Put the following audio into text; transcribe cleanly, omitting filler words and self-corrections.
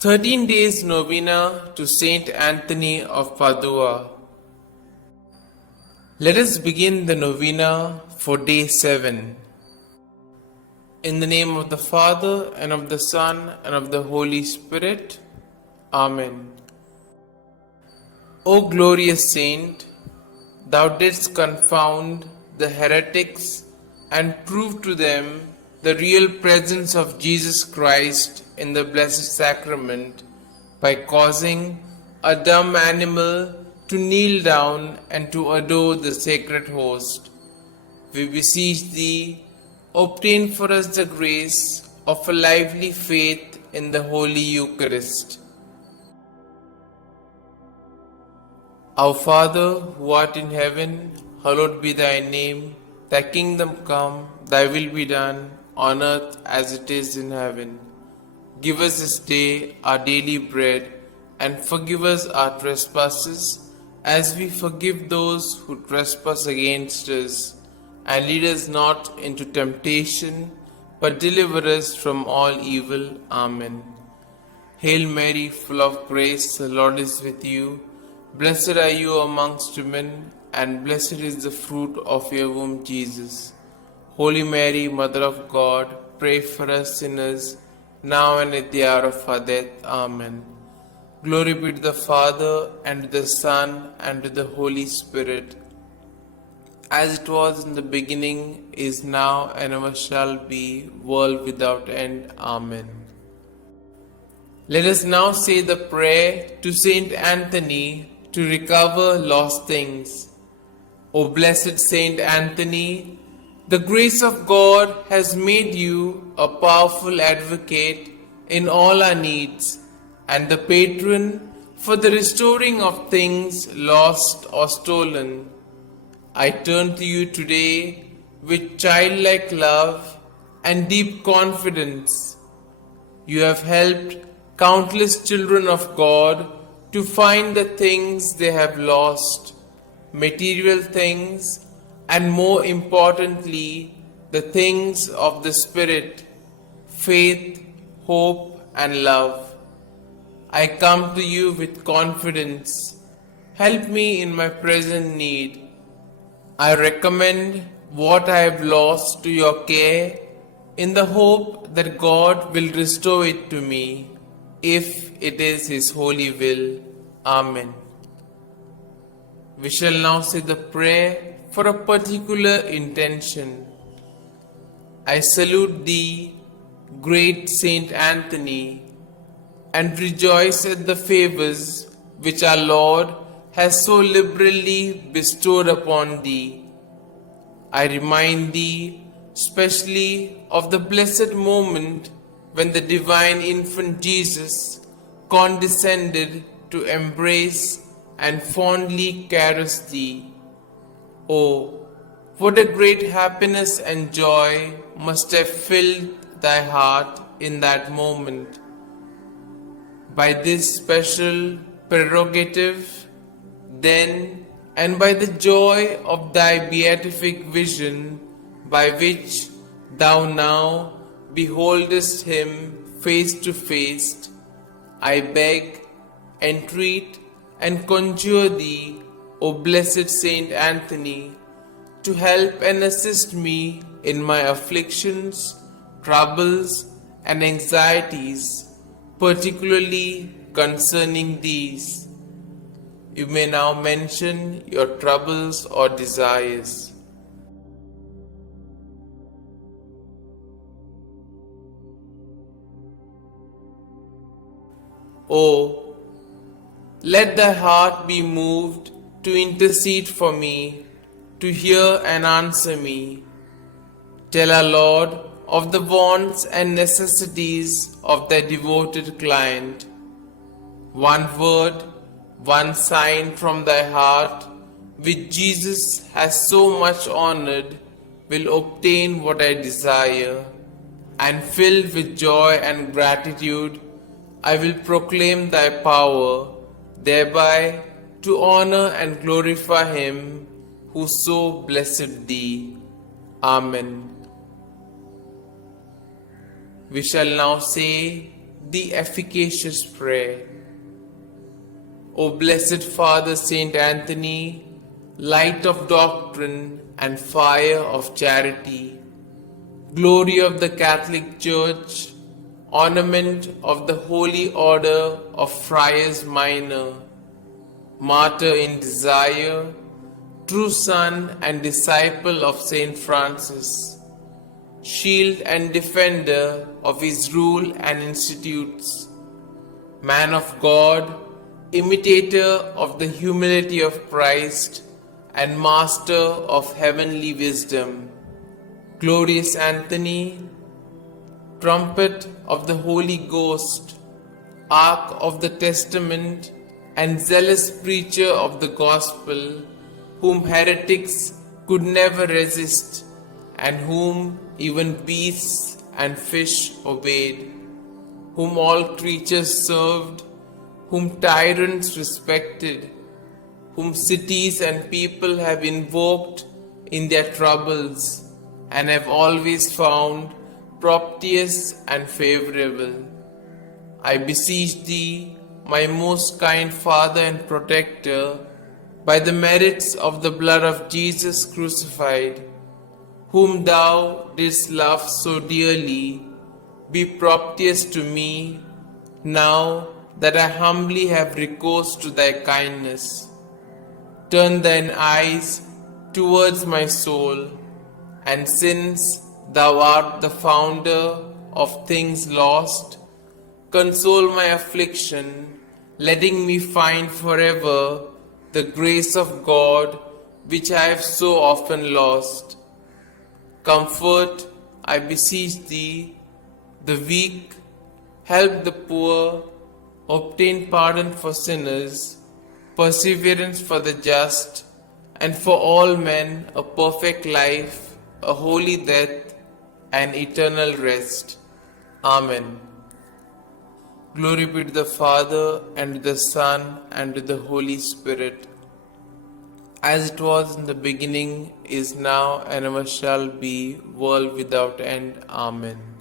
13 Days Novena to Saint Anthony of Padua. Let us begin the novena for day 7. In the name of the Father, and of the Son, and of the Holy Spirit. Amen. O glorious Saint, thou didst confound the heretics and prove to them the real presence of Jesus Christ in the Blessed Sacrament by causing a dumb animal to kneel down and to adore the sacred host. We beseech thee, obtain for us the grace of a lively faith in the Holy Eucharist. Our Father, who art in heaven, hallowed be thy name. Thy kingdom come, thy will be done, on earth as it is in heaven. Give us this day our daily bread, and forgive us our trespasses, as we forgive those who trespass against us. And lead us not into temptation, but deliver us from all evil. Amen. Hail Mary, full of grace, the Lord is with you. Blessed are you amongst women, and blessed is the fruit of your womb, Jesus. Holy Mary, Mother of God, pray for us sinners, now and at the hour of our death. Amen. Glory be to the Father, and to the Son, and to the Holy Spirit, as it was in the beginning, is now, and ever shall be, world without end. Amen. Let us now say the prayer to Saint Anthony to recover lost things. O blessed Saint Anthony, the grace of God has made you a powerful advocate in all our needs, and the patron for the restoring of things lost or stolen. I turn to you today with childlike love and deep confidence. You have helped countless children of God to find the things they have lost, material things, and more importantly, the things of the Spirit, faith, hope, and love. I come to you with confidence. Help me in my present need. I recommend what I have lost to your care in the hope that God will restore it to me, if it is His holy will. Amen. We shall now say the prayer for a particular intention. I salute thee, great Saint Anthony, and rejoice at the favors which our Lord has so liberally bestowed upon thee. I remind thee specially of the blessed moment when the divine infant Jesus condescended to embrace and fondly caress thee. Oh, what a great happiness and joy must have filled thy heart in that moment. By this special prerogative, then, and by the joy of thy beatific vision, by which thou now beholdest him face to face, I beg, entreat, and conjure thee, O blessed Saint Anthony, to help and assist me in my afflictions, troubles, and anxieties, particularly concerning these. You may now mention your troubles or desires. Oh, let thy heart be moved to intercede for me, to hear and answer me. Tell our Lord of the wants and necessities of thy devoted client. One word, one sign from thy heart, which Jesus has so much honored, will obtain what I desire, and filled with joy and gratitude, I will proclaim thy power, thereby to honor and glorify him who so blessed thee. Amen. We shall now say the efficacious prayer. O blessed Father Saint Anthony, light of doctrine and fire of charity, glory of the Catholic Church, ornament of the Holy Order of Friars Minor, martyr in desire, true son and disciple of Saint Francis, shield and defender of his rule and institutes, man of God, imitator of the humility of Christ, and master of heavenly wisdom, glorious Anthony, trumpet of the Holy Ghost, ark of the testament, and zealous preacher of the gospel, whom heretics could never resist, and whom even beasts and fish obeyed, whom all creatures served, whom tyrants respected, whom cities and people have invoked in their troubles, and have always found propitious and favorable. I beseech thee, my most kind Father and Protector, by the merits of the blood of Jesus crucified, whom thou didst love so dearly, be propitious to me, now that I humbly have recourse to thy kindness. Turn thine eyes towards my soul, and since thou art the founder of things lost, console my affliction, letting me find forever the grace of God which I have so often lost. Comfort, I beseech thee, the weak, help the poor, obtain pardon for sinners, perseverance for the just, and for all men a perfect life, a holy death, and eternal rest. Amen. Glory be to the Father, and to the Son, and to the Holy Spirit, as it was in the beginning, is now, and ever shall be, world without end. Amen.